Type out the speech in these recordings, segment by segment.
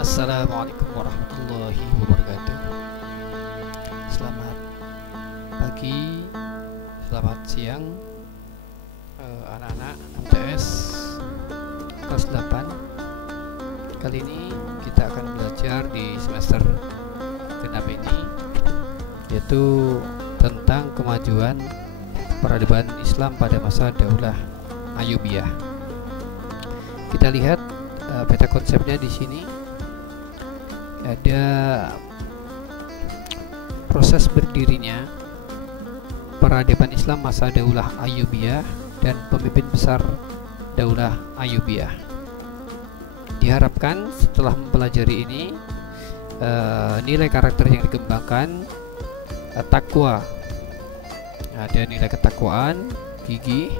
Assalamualaikum warahmatullahi wabarakatuh. Selamat pagi, selamat siang, anak-anak MTS kelas 8. Kali ini kita akan belajar di semester genap ini, yaitu tentang kemajuan peradaban Islam pada masa Daulah Ayyubiyah. Kita lihat peta konsepnya di sini. Ada proses berdirinya peradaban Islam masa Daulah Ayyubiyah dan pemimpin besar Daulah Ayyubiyah. Diharapkan setelah mempelajari ini, nilai karakter yang dikembangkan, takwa, ada nilai ketakwaan, gigih,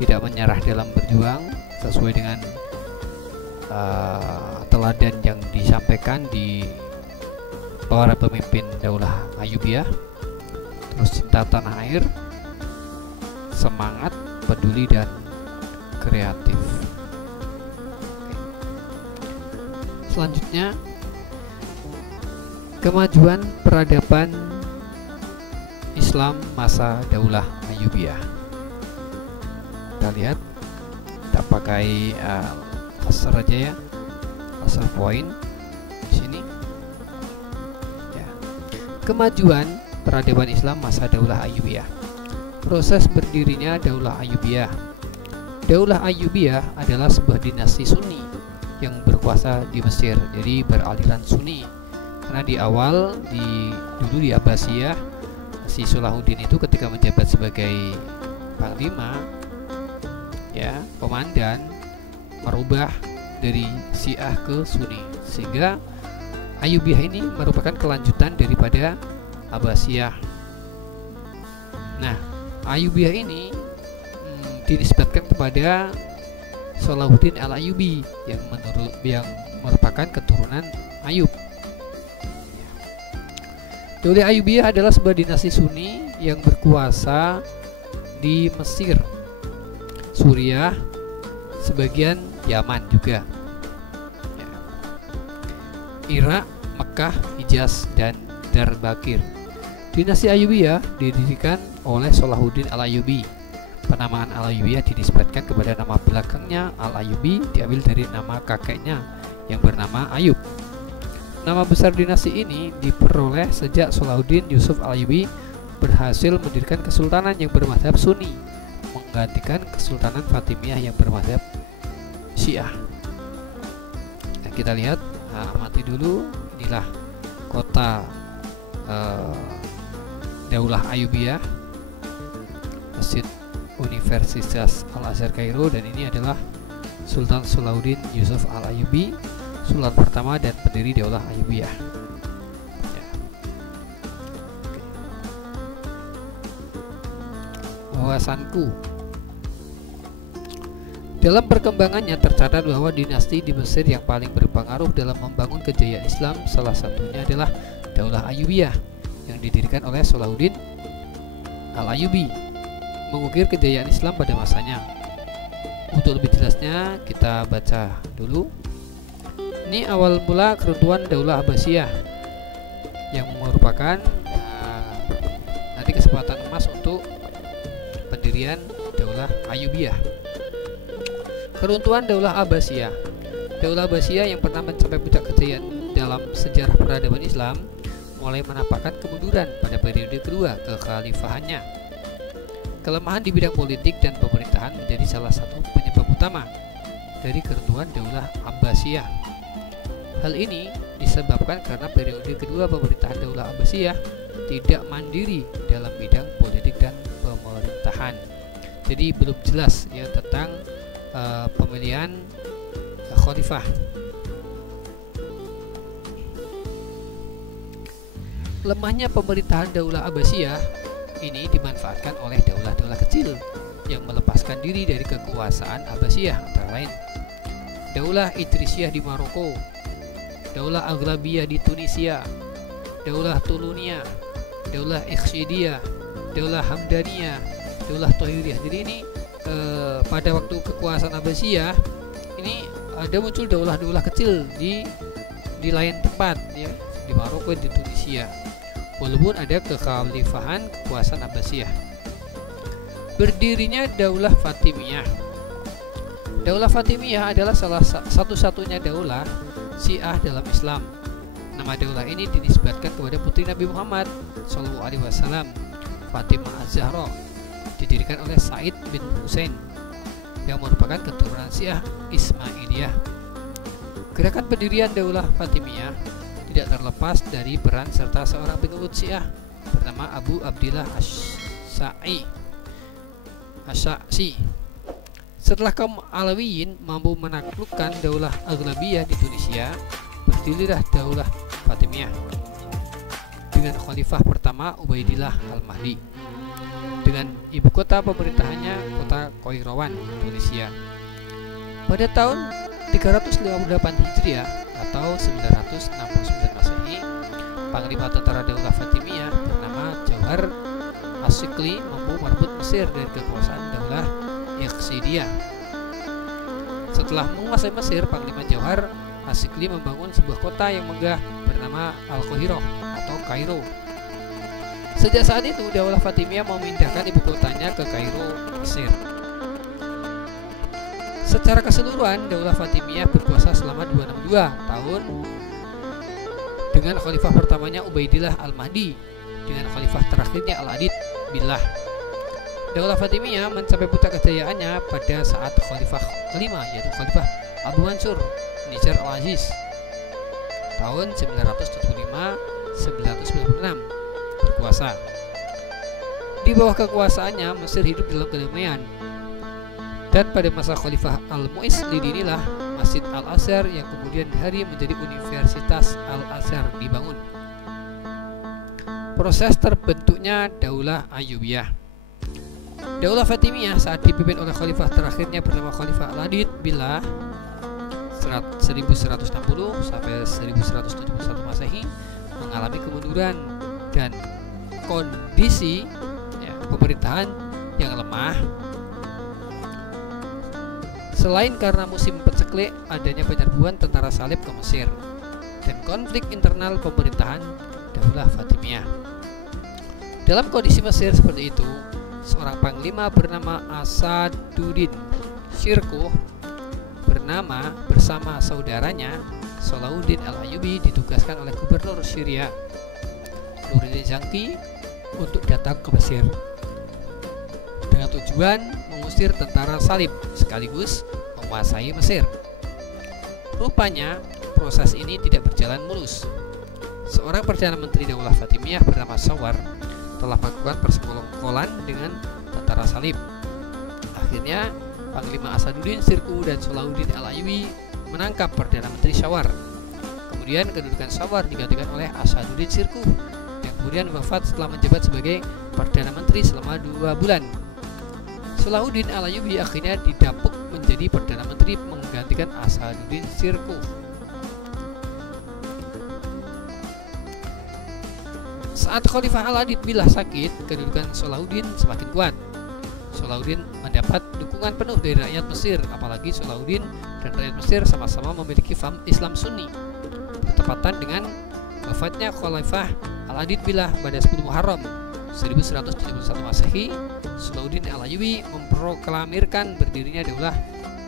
tidak menyerah dalam berjuang sesuai dengan teladan yang disampaikan di para pemimpin Daulah Ayyubiyah. Terus cinta tanah air, semangat, peduli, dan kreatif. Selanjutnya, kemajuan peradaban Islam masa Daulah Ayyubiyah. Kita lihat, kita pakai laser aja ya, laser point di sini ya. Kemajuan peradaban Islam masa Daulah Ayyubiyah. Proses berdirinya Daulah Ayyubiyah. Daulah Ayyubiyah adalah sebuah dinasti Sunni yang berkuasa di Mesir, jadi beraliran Sunni. Karena di awal dulu di Abbasiyah, si Salahuddin itu ketika menjabat sebagai panglima ya, komandan, merubah dari Syiah ke Sunni, sehingga Ayyubiyah ini merupakan kelanjutan daripada Abbasiyah. Nah, Ayyubiyah ini dinisbatkan kepada Salahuddin Al-Ayyubi yang merupakan keturunan Ayub. Daulah Ayyubiyah adalah sebuah dinasti Sunni yang berkuasa di Mesir, Suriah, sebagian Yaman juga, ya, Irak, Mekah, Hijaz, dan Diyarbakir. Dinasti Ayyubiyah didirikan oleh Salahuddin Al-Ayyubi. Penamaan Al-Ayyubiyah dinisbatkan kepada nama belakangnya Al-Ayyubi, diambil dari nama kakeknya yang bernama Ayub. Nama besar dinasti ini diperoleh sejak Salahuddin Yusuf Al-Ayyubi berhasil mendirikan kesultanan yang bermadzhab Sunni, menggantikan Kesultanan Fatimiyah yang bermadzhab Syiah. Nah, kita lihat, amati dulu, inilah kota Daulah Ayyubiyah, Masjid Universitas Al-Azhar Kairo, dan ini adalah Sultan Salahuddin Yusuf Al-Ayyubi, sultan pertama dan pendiri Daulah Ayyubiyah. Ya. Wawasanku. Dalam perkembangannya tercatat bahwa dinasti di Mesir yang paling berpengaruh dalam membangun kejayaan Islam salah satunya adalah Daulah Ayyubiyah yang didirikan oleh Salahuddin Al-Ayyubi, mengukir kejayaan Islam pada masanya. Untuk lebih jelasnya kita baca dulu. Ini awal mula keruntuhan Daulah Abbasiyah yang merupakan nanti kesempatan emas untuk pendirian Daulah Ayyubiyah. Keruntuhan Daulah Abbasiyah. Daulah Abbasiyah yang pernah mencapai puncak kejayaan dalam sejarah peradaban Islam mulai menampakkan kemunduran pada periode kedua kekhalifahannya. Kelemahan di bidang politik dan pemerintahan menjadi salah satu penyebab utama dari keruntuhan Daulah Abbasiyah. Hal ini disebabkan karena periode kedua pemerintahan Daulah Abbasiyah tidak mandiri dalam bidang politik dan pemerintahan. Jadi belum jelas ya tentang pemilihan khalifah. Lemahnya pemerintahan Daulah Abbasiyah ini dimanfaatkan oleh daulah-daulah kecil yang melepaskan diri dari kekuasaan Abbasiyah, antara lain Daulah Idrisiyah di Maroko, Daulah Aghlabiyah di Tunisia, Daulah Tulunia, Daulah Ikhsyidiyah, Daulah Hamdaniyah, Daulah Tohiriyah. Jadi ini pada waktu kekuasaan Abbasiyah ini ada muncul daulah-daulah kecil di di lain tempat ya, di Maroko, di Tunisia, walaupun ada kekhalifahan kekuasaan Abbasiyah. Berdirinya Daulah Fatimiyah. Daulah Fatimiyah adalah salah satu-satunya daulah Syiah dalam Islam. Nama daulah ini dinisbatkan kepada putri Nabi Muhammad SAW, Fatimah Az-Zahra, didirikan oleh Said bin Husain yang merupakan keturunan Syiah Ismailiyah. Gerakan pendirian Daulah Fatimiyah tidak terlepas dari peran serta seorang pengikut Syiah bernama Abu Abdillah Asy-Syafi'i. Setelah kaum Alawiyin mampu menaklukkan Daulah Aghlabiyah di Tunisia, berdirilah Daulah Fatimiyah dengan khalifah pertama Ubaidillah Al-Mahdi, dengan ibu kota pemerintahannya kota Kairouan, Tunisia. Pada tahun 358 Hijriah atau 969 Masehi, Panglima tentara Daulah Fatimiyah bernama Jauhar As-Siqli mampu merebut Mesir dari kekuasaan Daulah Iqsidiyah. Setelah menguasai Mesir, Panglima Jauhar As-Siqli membangun sebuah kota yang megah bernama Al-Qahirah atau Kairo. Sejak saat itu, Daulah Fatimiyah memindahkan ibu kotanya ke Kairo, Mesir. Secara keseluruhan, Daulah Fatimiyah berkuasa selama 262 tahun dengan khalifah pertamanya Ubaidillah Al-Mahdi, dengan khalifah terakhirnya Al-Adid Billah. Daulah Fatimiyah mencapai puncak kejayaannya pada saat khalifah kelima, yaitu Khalifah Abu Mansur Nijar Al-Aziz tahun 975-996 berkuasa. Di bawah kekuasaannya, Mesir hidup dalam kedamaian. Dan pada masa Khalifah Al-Mu'izz inilah Masjid Al-Azhar yang kemudian hari menjadi Universitas Al-Azhar dibangun. Proses terbentuknya Daulah Ayyubiyah. Daulah Fatimiyah saat dipimpin oleh khalifah terakhirnya bernama Khalifah Al-Adid Billah 1160 sampai 1171 Masehi mengalami kemunduran dan kondisi pemerintahan yang lemah. Selain karena musim paceklik, adanya penyerbuan tentara salib ke Mesir dan konflik internal pemerintahan Daulah Fatimiyah. Dalam kondisi Mesir seperti itu, seorang panglima bernama Asaduddin Syirkuh bersama saudaranya Salahuddin Al-Ayyubi ditugaskan oleh gubernur Syria Nuruddin Zanki untuk datang ke Mesir dengan tujuan mengusir tentara salib sekaligus menguasai Mesir. Rupanya proses ini tidak berjalan mulus. Seorang Perdana Menteri Daulah Fatimiyah bernama Sawar telah melakukan persekongkolan dengan tentara salib. Akhirnya Panglima Asaduddin Syirkuh dan Salahuddin Al-Ayyubi menangkap Perdana Menteri Sawar. Kemudian kedudukan Sawar digantikan oleh Asaduddin Syirkuh yang kemudian wafat setelah menjabat sebagai Perdana Menteri selama 2 bulan. Salahuddin Al-Ayyubi akhirnya didapuk menjadi Perdana Menteri menggantikan Asaduddin Syirkuh. Saat Khalifah Al-Adid Billah sakit, kedudukan Salahuddin semakin kuat. Salahuddin mendapat dukungan penuh dari rakyat Mesir, apalagi Salahuddin dan rakyat Mesir sama-sama memiliki faham Islam Sunni. Bertepatan dengan wafatnya Khalifah Al-Adid Billah pada 10 Muharram 1171 Masehi, Salahuddin Al-Ayyubi memproklamirkan berdirinya Daulah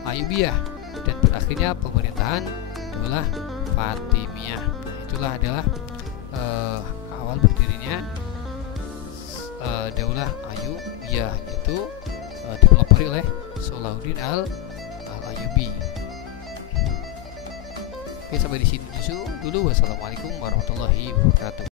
Ayyubiyah dan berakhirnya pemerintahan Daulah Fatimiyah. Nah, itulah adalah awal berdirinya Daulah Ayyubiyah, yaitu dipelopori oleh Salahuddin Al-Ayyubi. Oke, sampai di sini dulu. Wassalamualaikum warahmatullahi wabarakatuh.